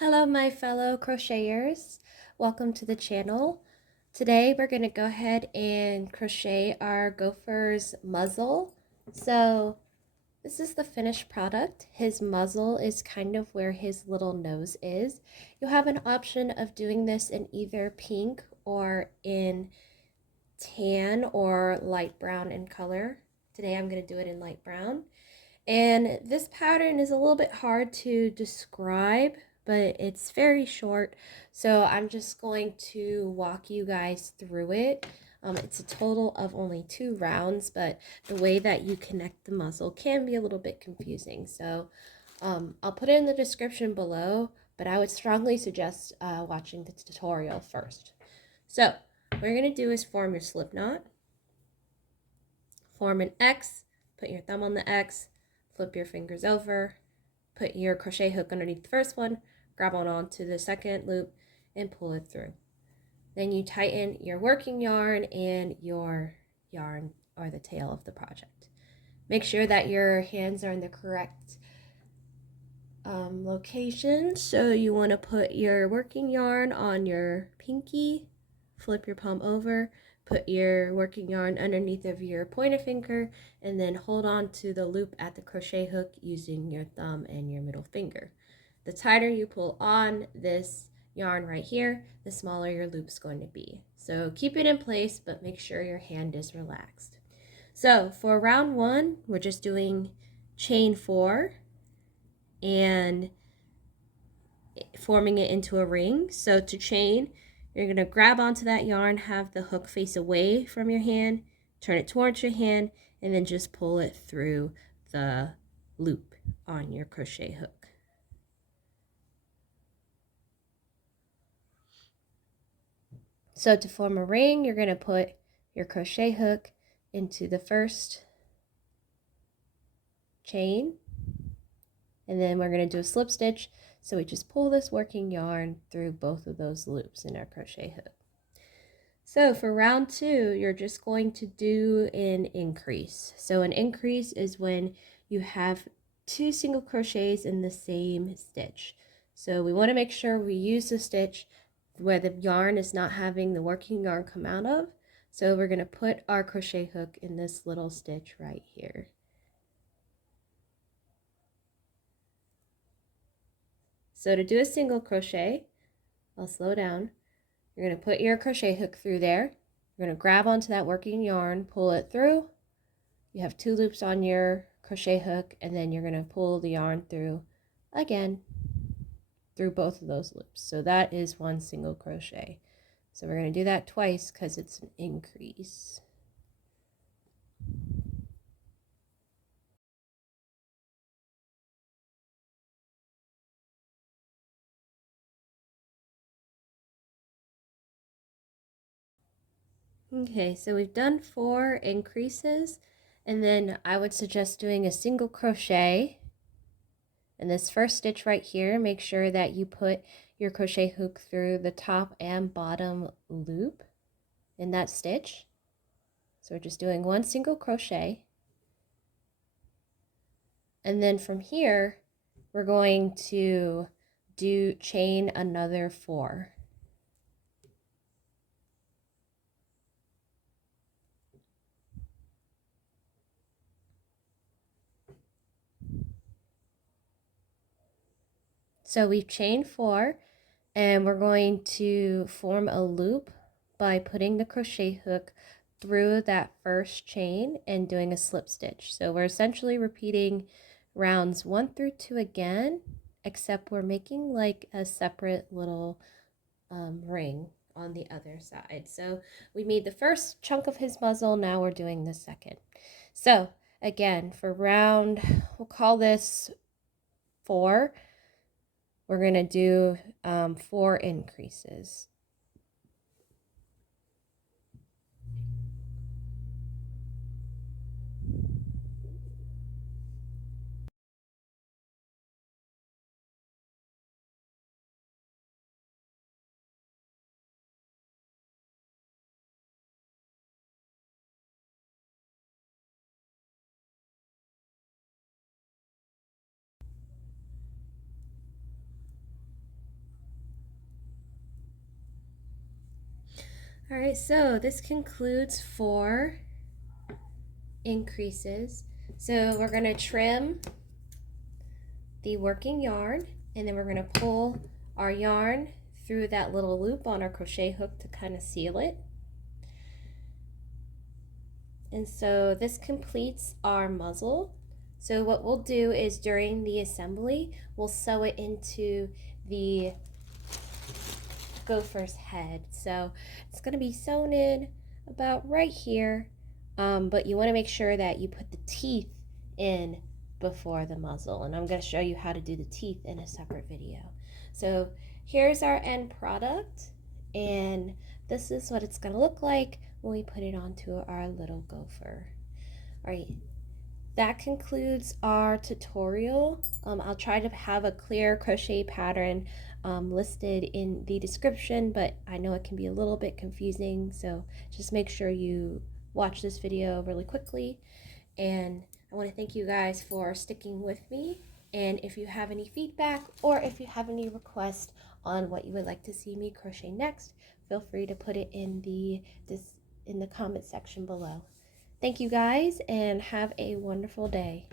Hello my fellow crocheters, welcome to the channel. Today we're going to go ahead and crochet our Gopher's muzzle. So this is the finished product. His muzzle is kind of where his little nose is. You'll have an option of doing this in either pink or in tan or light brown in color. Today I'm going to do it in light brown. And this pattern is a little bit hard to describe, but it's very short, so I'm just going to walk you guys through it. It's a total of only 2 rounds, but the way that you connect the muzzle can be a little bit confusing. So I'll put it in the description below, but I would strongly suggest watching the tutorial first. So what you're going to do is form your slip knot, form an X, put your thumb on the X, flip your fingers over, put your crochet hook underneath the first one, grab on to the second loop, and pull it through. Then you tighten your working yarn and your yarn or the tail of the project. Make sure that your hands are in the correct location. So you want to put your working yarn on your pinky, flip your palm over, put your working yarn underneath of your pointer finger, and then hold on to the loop at the crochet hook using your thumb and your middle finger. The tighter you pull on this yarn right here, the smaller your loop's going to be. So keep it in place, but make sure your hand is relaxed. So for round 1, we're just doing chain 4 and forming it into a ring. So to chain, you're going to grab onto that yarn, have the hook face away from your hand, turn it towards your hand, and then just pull it through the loop on your crochet hook. So to form a ring, you're going to put your crochet hook into the first chain, and then we're going to do a slip stitch. So we just pull this working yarn through both of those loops in our crochet hook. So for round 2, you're just going to do an increase. So an increase is when you have 2 single crochets in the same stitch. So we want to make sure we use the stitch where the yarn is not having the working yarn come out of. So we're going to put our crochet hook in this little stitch right here. So to do a single crochet, I'll slow down. You're going to put your crochet hook through there. You're going to grab onto that working yarn, pull it through. You have 2 loops on your crochet hook, and then you're going to pull the yarn through again through both of those loops. So that is 1 single crochet. So we're going to do that twice because it's an increase. Okay, so we've done 4 increases, and then I would suggest doing a single crochet in this first stitch right here. Make sure that you put your crochet hook through the top and bottom loop in that stitch. So we're just doing 1 single crochet, and then from here we're going to chain another 4. So we've chained 4, and we're going to form a loop by putting the crochet hook through that first chain and doing a slip stitch. So we're essentially repeating rounds 1 through 2 again, except we're making like a separate little ring on the other side. So we made the first chunk of his muzzle, now we're doing the second. So again, for round, we'll call this 4, we're going to do 4 increases. All right, so this concludes 4 increases. So we're going to trim the working yarn, and then we're going to pull our yarn through that little loop on our crochet hook to kind of seal it. And so this completes our muzzle. So what we'll do is during the assembly, we'll sew it into the gopher's head. So it's going to be sewn in about right here, but you want to make sure that you put the teeth in before the muzzle, and I'm going to show you how to do the teeth in a separate video. So here's our end product, and this is what it's going to look like when we put it onto our little gopher. All right, that concludes our tutorial. I'll try to have a clear crochet pattern listed in the description, but I know it can be a little bit confusing, so just make sure you watch this video really quickly. And I want to thank you guys for sticking with me, and if you have any feedback or if you have any requests on what you would like to see me crochet next, feel free to put it in the comment section below. Thank you guys, and have a wonderful day.